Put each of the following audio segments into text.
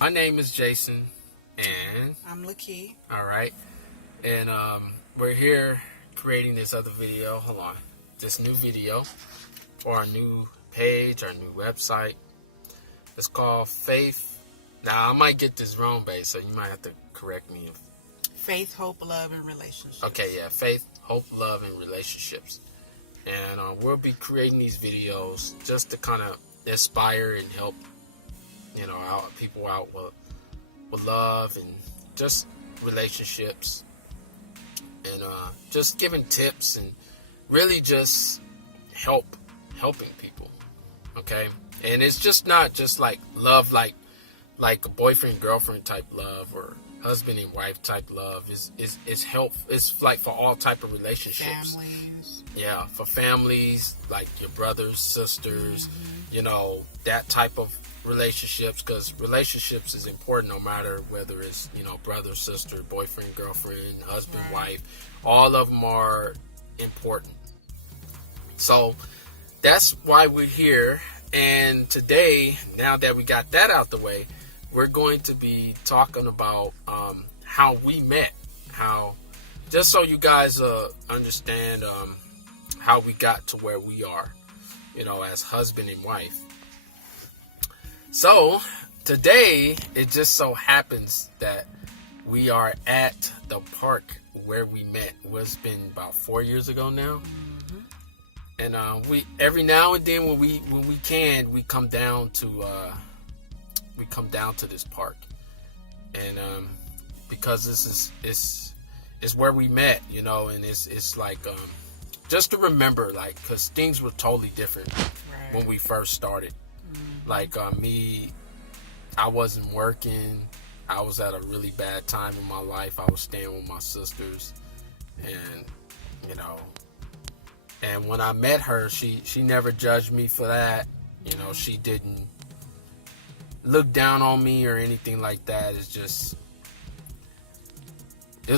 My name is Jason, and I'm Lakey. all right, and we're here creating this other video. Hold on, this new video for our new page, our new website. It's called Faith. Now I might get this wrong, babe, so you might have to correct me. Faith, hope, love, and relationships. Okay, yeah, faith, hope, love, and relationships. And we'll be creating these videos just to kind of inspire and help, people out with love and just relationships, and just giving tips and really just helping people. Okay, and it's just not just like love, like a boyfriend girlfriend type love or husband and wife type love. Is help. It's like for all type of relationships. Families. Yeah, for families, like your brothers, sisters, that type of relationships, because relationships is important no matter whether it's, brother, sister, boyfriend, girlfriend, husband, wife. All of them are important. So that's why we're here. And today, now that we got that out the way, we're going to be talking about how we met. Just so you guys understand how we got to where we are, as husband and wife. So today, it just so happens that we are at the park where we met. It's been about 4 years ago now. And we every now and then when we can, we come down to this park, and because this is where we met, and it's like just to remember, like, because things were totally different when we first started. Like me, I wasn't working. I was at a really bad time in my life. I was staying with my sisters, and and when I met her, she never judged me for that. She didn't look down on me or anything like that. It's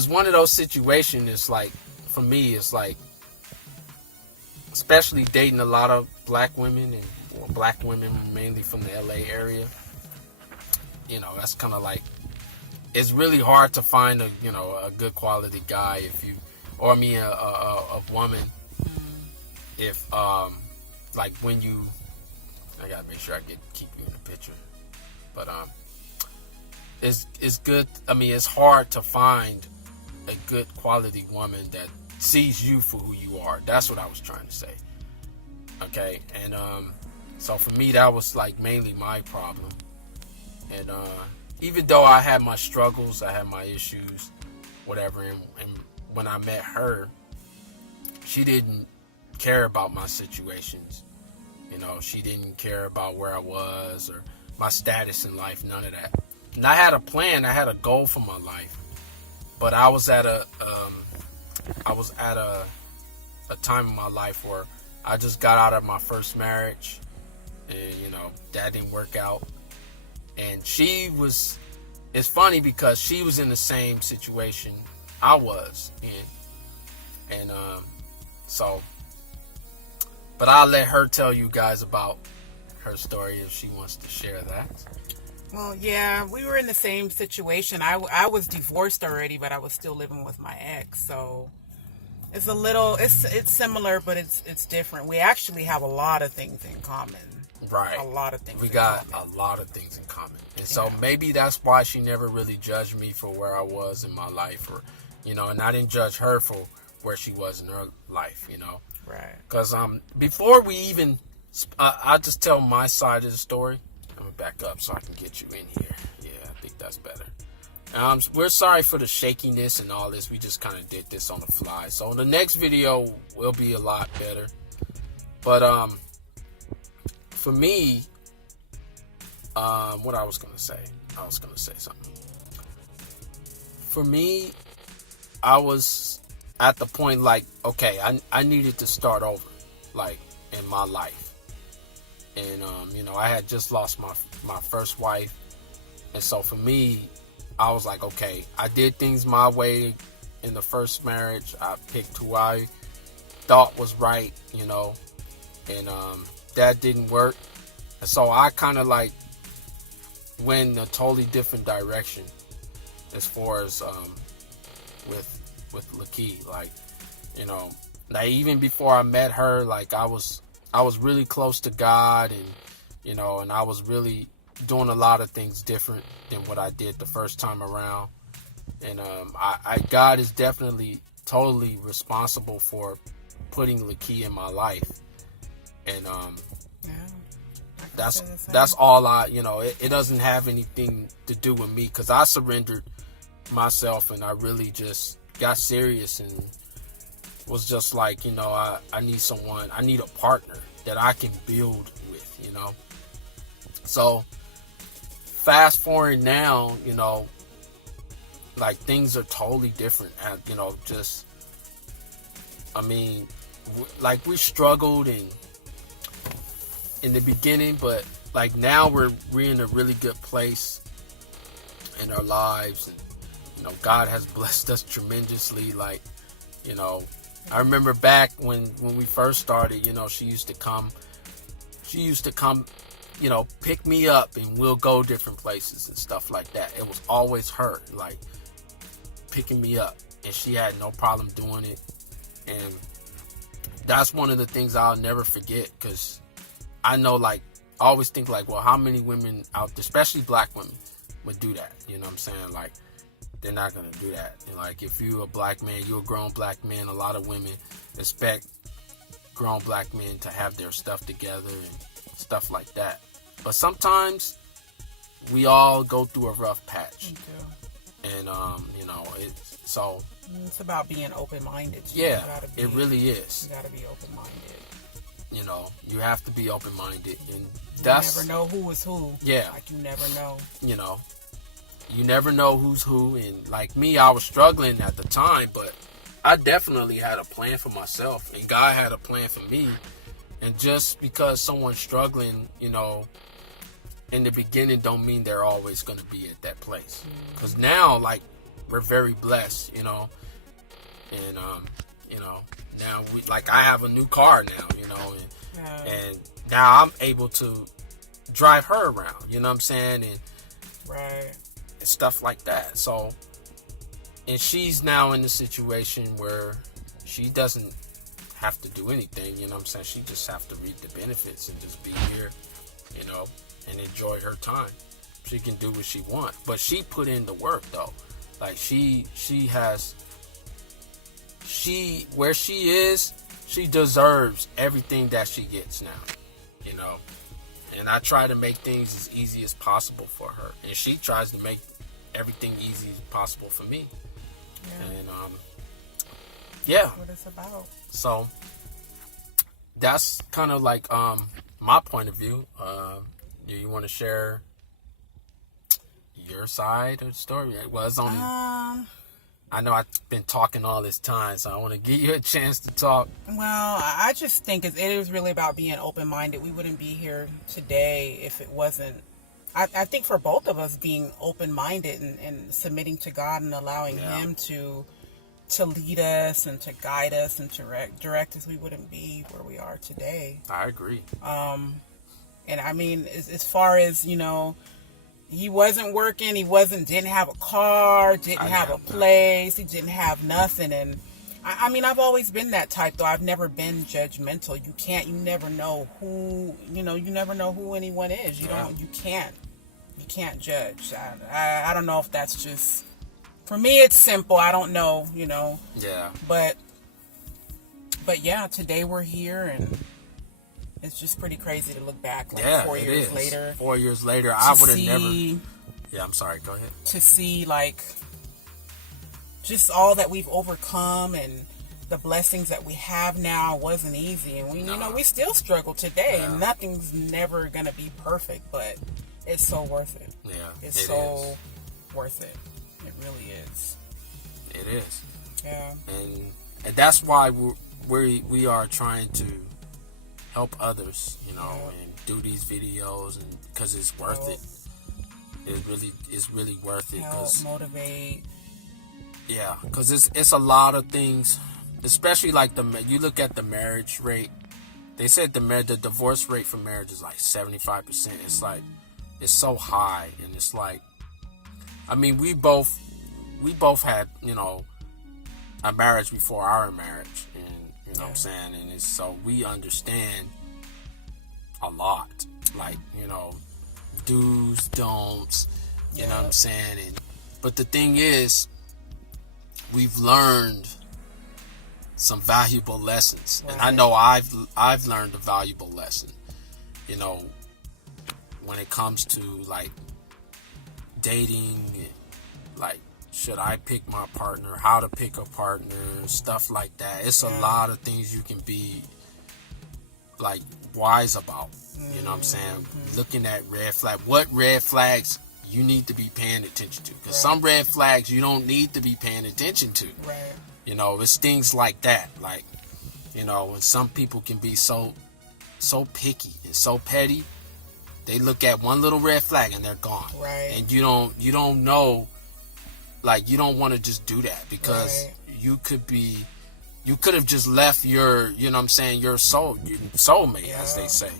one of those situations. It's like, for me, it's like, especially dating a lot of black women black women mainly from the LA area. That's kind of like, it's really hard to find a good quality guy a woman. If like when I gotta make sure I keep you in the picture, but it's good. I mean, it's hard to find a good quality woman that sees you for who you are. That's what I was trying to say. Okay, and so for me, that was like mainly my problem. And even though I had my struggles, I had my issues, whatever, and when I met her, she didn't care about my situations. She didn't care about where I was or my status in life, none of that. And I had a plan, I had a goal for my life, but I was at a time in my life where I just got out of my first marriage, and that didn't work out. And it's funny because she was in the same situation I was in, and so. But I'll let her tell you guys about her story if she wants to share that. Well, yeah, we were in the same situation. I was divorced already, but I was still living with my ex. So it's a little, it's similar, but it's different. We actually have a lot of things in common. Right. A lot of things. We got a lot of things in common. And so maybe that's why she never really judged me for where I was in my life, or, and I didn't judge her for where she was in her life, Right. Because before we even, I'll just tell my side of the story. I'm going to back up so I can get you in here. Yeah, I think that's better. We're sorry for the shakiness and all this. We just kind of did this on the fly. So the next video will be a lot better. But for me, what I was going to say something. For me, I was at the point like, okay, I needed to start over, like, in my life. And, I had just lost my first wife. And so for me, I was like, okay, I did things my way in the first marriage. I picked who I thought was right, and that didn't work. And so I kind of like went in a totally different direction as far as with Lakey. Like, you know, like even before I met her, like I was really close to God, and you know, and I was really doing a lot of things different than what I did the first time around. And God is definitely totally responsible for putting Lakey in my life. And that's all it doesn't have anything to do with me, because I surrendered myself and I really just got serious and was just like, I need a partner that I can build with. So fast forward now, like things are totally different. And, like we struggled in the beginning, but like now we're in a really good place in our lives, and God has blessed us tremendously. Like, I remember back when we first started, she used to come, pick me up, and we'll go different places and stuff like that. It was always her, like, picking me up, and she had no problem doing it. And that's one of the things I'll never forget, because I know, like, I always think, like, well, how many women out there, especially black women, would do that? You know what I'm saying? Like, they're not going to do that. And like, if you're a black man, you're a grown black man, a lot of women expect grown black men to have their stuff together and stuff like that. But sometimes we all go through a rough patch. And, it's about being open-minded. Yeah, it really is. You got to be open-minded. You have to be open-minded. And you never know who is who. Yeah. Like, you never know. You never know who's who. And like me, I was struggling at the time, but I definitely had a plan for myself, and God had a plan for me. And just because someone's struggling, in the beginning, don't mean they're always going to be at that place. Because now, like, we're very blessed, and now I have a new car now, and now I'm able to drive her around, you know what I'm saying, and right, and stuff like that. So, and she's now in the situation where she doesn't have to do anything, you know what I'm saying. She just have to reap the benefits and just be here, and enjoy her time. She can do what she wants, but she put in the work though. Like where she is, she deserves everything that she gets now, And I try to make things as easy as possible for her, and she tries to make everything easy as possible for me. Yeah. And that's what it's about. So that's kind of like my point of view. Do you want to share your side of the story? Well, it's only I know I've been talking all this time, so I want to give you a chance to talk. Well, I just think it is really about being open-minded. We wouldn't be here today if it wasn't. I think for both of us, being open-minded and submitting to God and allowing Him to lead us and to guide us and to direct us, we wouldn't be where we are today. I agree. And I mean, as far as, he wasn't working, didn't have a car, didn't have a place, he didn't have nothing. And I mean, I've always been that type, though. I've never been judgmental. You never know who, you never know who anyone is. You can't judge. I don't know if that's just, for me, it's simple. I don't know, Yeah. But yeah, today we're here, and it's just pretty crazy to look back, like 4 years later. 4 years later, I would have never. Yeah, I'm sorry. Go ahead. To see, like, just all that we've overcome and the blessings that we have now wasn't easy, and we still struggle today. Yeah. And nothing's never gonna be perfect, but it's so worth it. Yeah, it's so worth it. It really is. It is. Yeah. And that's why we are trying to help others, and do these videos, and because it's worth it. It's really worth it. Help, motivate. Yeah, because it's a lot of things, especially like you look at the marriage rate. They said the divorce rate for marriage is like 75%. is so high, and it's like, I mean, we both had, a marriage before our marriage, and you know what I'm saying, and it's so we understand a lot, like, do's, don'ts, you know what I'm saying, but the thing is, we've learned some valuable lessons, and I know I've learned a valuable lesson, when it comes to like dating, like, should I pick my partner, how to pick a partner, stuff like that. It's a lot of things you can be like wise about, you know what I'm saying? Looking at red flag, what red flags you need to be paying attention to, because some red flags you don't need to be paying attention to. It's things like that, like, when some people can be so picky and so petty, they look at one little red flag and they're gone. And you don't know, like, you don't want to just do that, because you could have just left your, your soulmate, as they say.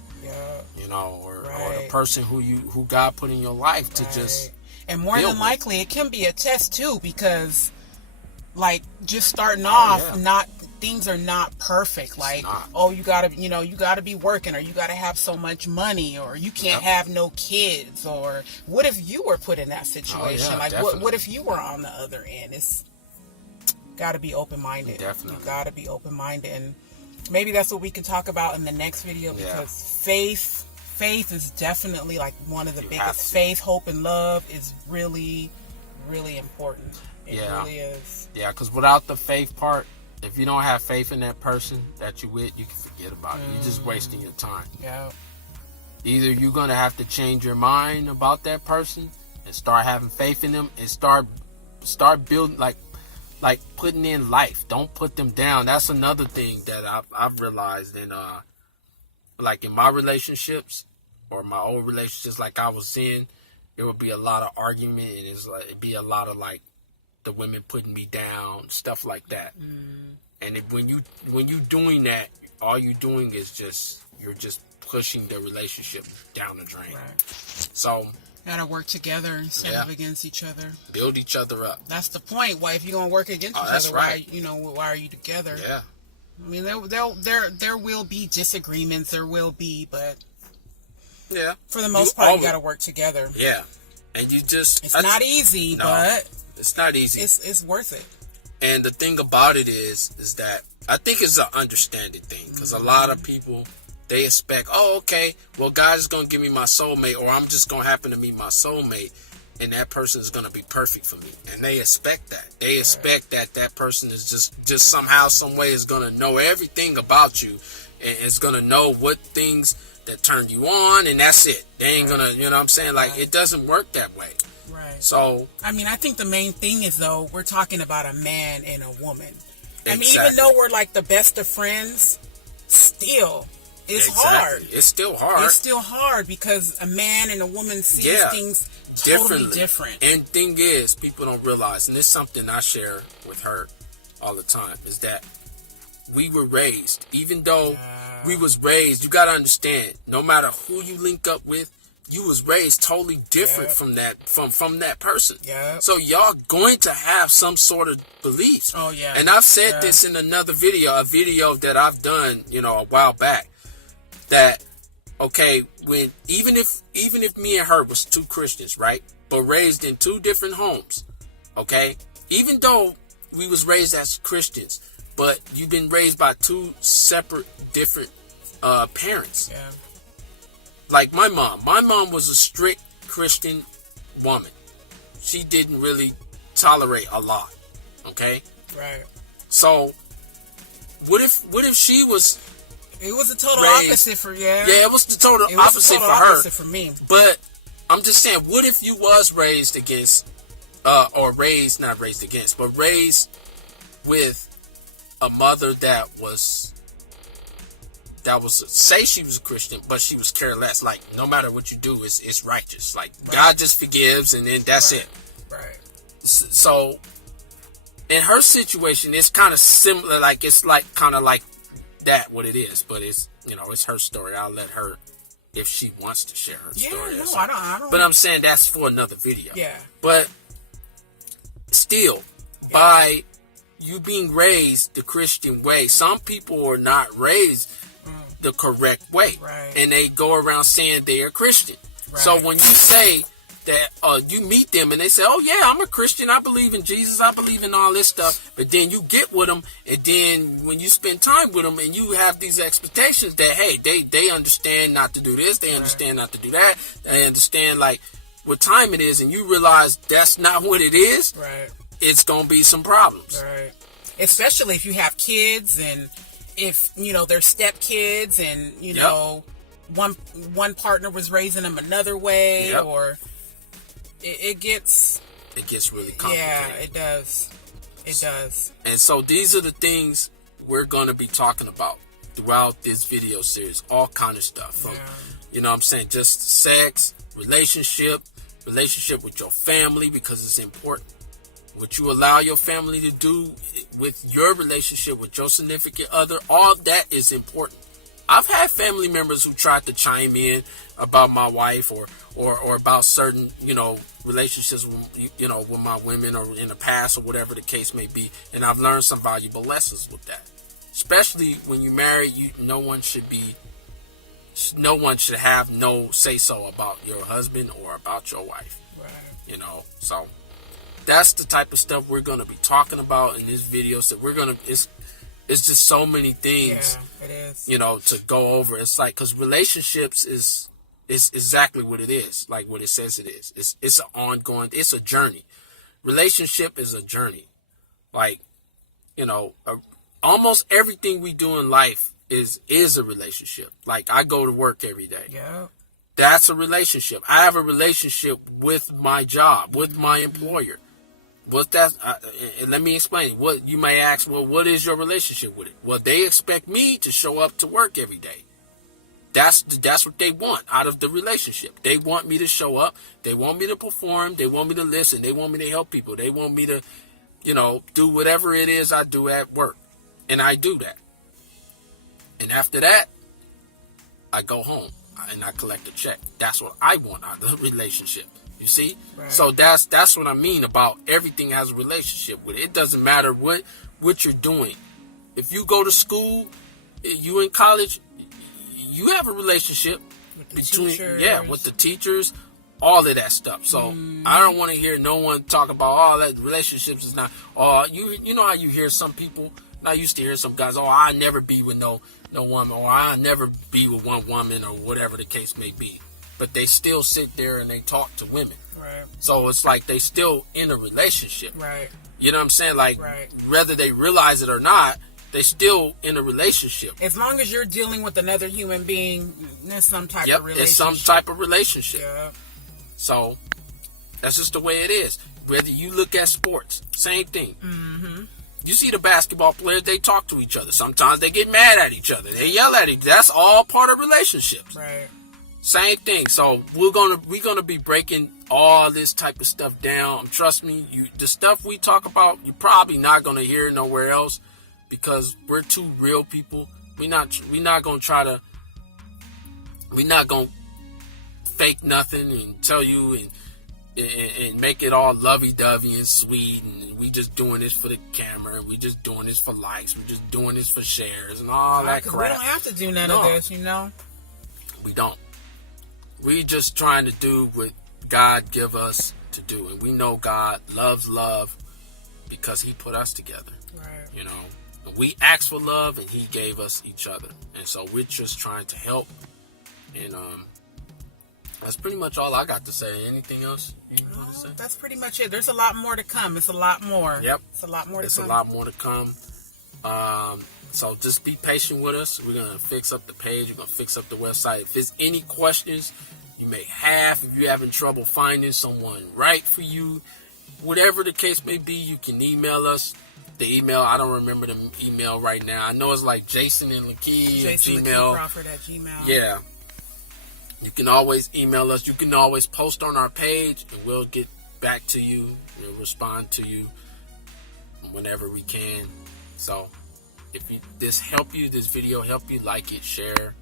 Or the person who God put in your life to just. And more than likely, it can be a test too, because, like, just starting off, things are not perfect. Like, you gotta be working, or you gotta have so much money, or you can't have no kids, or what if you were put in that situation? What if you were on the other end? It's gotta be open-minded. Definitely. You gotta be open-minded, and maybe that's what we can talk about in the next video, because faith is definitely like one of the biggest. Faith, hope, and love is really, really important. It really is. Yeah, because without the faith part, if you don't have faith in that person that you with, you can forget about it. You're just wasting your time. Either you're going to have to change your mind about that person and start having faith in them, and start building, like putting in life. Don't put them down. That's another thing that I've realized in like in my relationships, or my old relationships, like I was in, there would be a lot of argument, and it'd be a lot of like the women putting me down, stuff like that. And when you doing that, all you doing is you're just pushing the relationship down the drain. So gotta work together instead of against each other. Build each other up. That's the point. Why, if you're gonna work against each other, why are you together? I mean, there will be disagreements. There will be, but for the most part, you gotta work together. And it's not easy, but it's not easy. It's worth it. And the thing about it is that I think it's an understanding thing, because a lot of people, they expect, God is going to give me my soulmate, or I'm just going to happen to meet my soulmate, and that person is going to be perfect for me. And they expect that. They expect that person is just somehow, some way is going to know everything about you, and it's going to know what things that turn you on, and that's it. They ain't going to, you know what I'm saying? Like, it doesn't work that way. So, I mean, I think the main thing is, though, we're talking about a man and a woman. I mean, even though we're like the best of friends, still, it's hard. It's still hard. It's still hard, because a man and a woman sees things totally different. And thing is, people don't realize, and it's something I share with her all the time, is that we were raised, even though we was raised, you got to understand, no matter who you link up with, you was raised totally different from that person. So y'all going to have some sort of beliefs. And I've said this in another video, a video that I've done, a while back, that when even if me and her was two Christians, right, but raised in two different homes, even though we was raised as Christians, but you've been raised by two separate, different parents. Like my mom was a strict Christian woman. She didn't really tolerate a lot. So what if she was? It was the total opposite for it was the total opposite for her. For me. But I'm just saying, what if you was raised against, or raised not raised against, but raised with a mother that was say she was a Christian, but she was careless. Like, no matter what you do, it's righteous. Like, God just forgives, and then that's it. So, in her situation, it's kind of similar. Like, it's like kind of like that what it is, but it's it's her story. I'll let her if she wants to share her story. No, I don't. But I'm saying that's for another video. Yeah. But still, by you being raised the Christian way, some people are not raised the correct way. Right. And they go around saying they are Christian. Right. So when you say that you meet them and they say, oh yeah, I'm a Christian, I believe in Jesus, I believe in all this stuff, but then you get with them, and then when you spend time with them and you have these expectations that, hey, they understand not to do this, they understand not to do that, they understand like what time it is, and you realize that's not what it is, right, it's gonna be some problems. Right. Especially if you have kids, and if they're stepkids, and one partner was raising them another way, or it gets really complicated. Yeah, it does. It does. And so these are the things we're going to be talking about throughout this video series. All kind of stuff. From, just sex, relationship with your family, because it's important. What you allow your family to do with your relationship with your significant other, all that is important. I've had family members who tried to chime in about my wife or about certain, relationships, with my women or in the past or whatever the case may be. And I've learned some valuable lessons with that. Especially when you're married, no one should have no say-so about your husband or about your wife. Right. So that's the type of stuff we're going to be talking about in this video. So it's just so many things, it is. To go over. It's like, because relationships is exactly what it is, like what it says it is. It's an ongoing, it's a journey. Relationship is a journey. Like, almost everything we do in life is a relationship. Like, I go to work every day. Yeah. That's a relationship. I have a relationship with my job, with my employer. Let me explain. What you may ask, well, what is your relationship with it? Well, they expect me to show up to work every day. That's what they want out of the relationship. They want me to show up. They want me to perform. They want me to listen. They want me to help people. They want me to, do whatever it is I do at work. And I do that. And after that, I go home and I collect a check. That's what I want out of the relationship. You see? Right. So that's what I mean about everything has a relationship with it. It doesn't matter what you're doing. If you go to school, you in college, you have a relationship with the teachers, all of that stuff. So I don't want to hear no one talk about all that. Relationships is not. You know how you hear some people. And I used to hear some guys, I never be with no woman, or I never be with one woman, or whatever the case may be. But they still sit there and they talk to women. Right. So it's like they still in a relationship. Right. You know what I'm saying? Like, whether they realize it or not, they still in a relationship. As long as you're dealing with another human being, there's some type of relationship. It's some type of relationship. Yeah. So that's just the way it is. Whether you look at sports, same thing. Mm-hmm. You see the basketball players, they talk to each other. Sometimes they get mad at each other. They yell at each other. That's all part of relationships. Right. Same thing. So we're gonna be breaking all this type of stuff down. Trust me, the stuff we talk about, you're probably not gonna hear nowhere else, because we're two real people. We're not gonna fake nothing and tell you and make it all lovey-dovey and sweet, and we just doing this for the camera, and we just doing this for likes, we just doing this for shares and all that crap. We don't have to do none of this, We don't. We just trying to do what God give us to do, and we know God loves love because He put us together. Right. And we asked for love, and He gave us each other, and so we're just trying to help. And that's pretty much all I got to say. Anything else you want to say? That's pretty much it. There's a lot more to come. It's a lot more. Yep. It's a lot more to come. It's a lot more to come. So just be patient with us. We're going to fix up the page. We're going to fix up the website. If there's any questions you may have, if you're having trouble finding someone right for you, whatever the case may be, you can email us. The email, I don't remember the email right now. I know it's like Jason and Lakeith at Gmail. Crawford at Gmail. Yeah. You can always email us. You can always post on our page, and we'll get back to you. We'll respond to you whenever we can. So if this video help you, like it, share,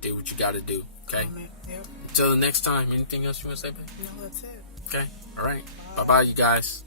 do what you got to do. Okay. Yep. Until the next time, anything else you want to say, babe? No, that's it. Okay. All right. Bye-bye, you guys.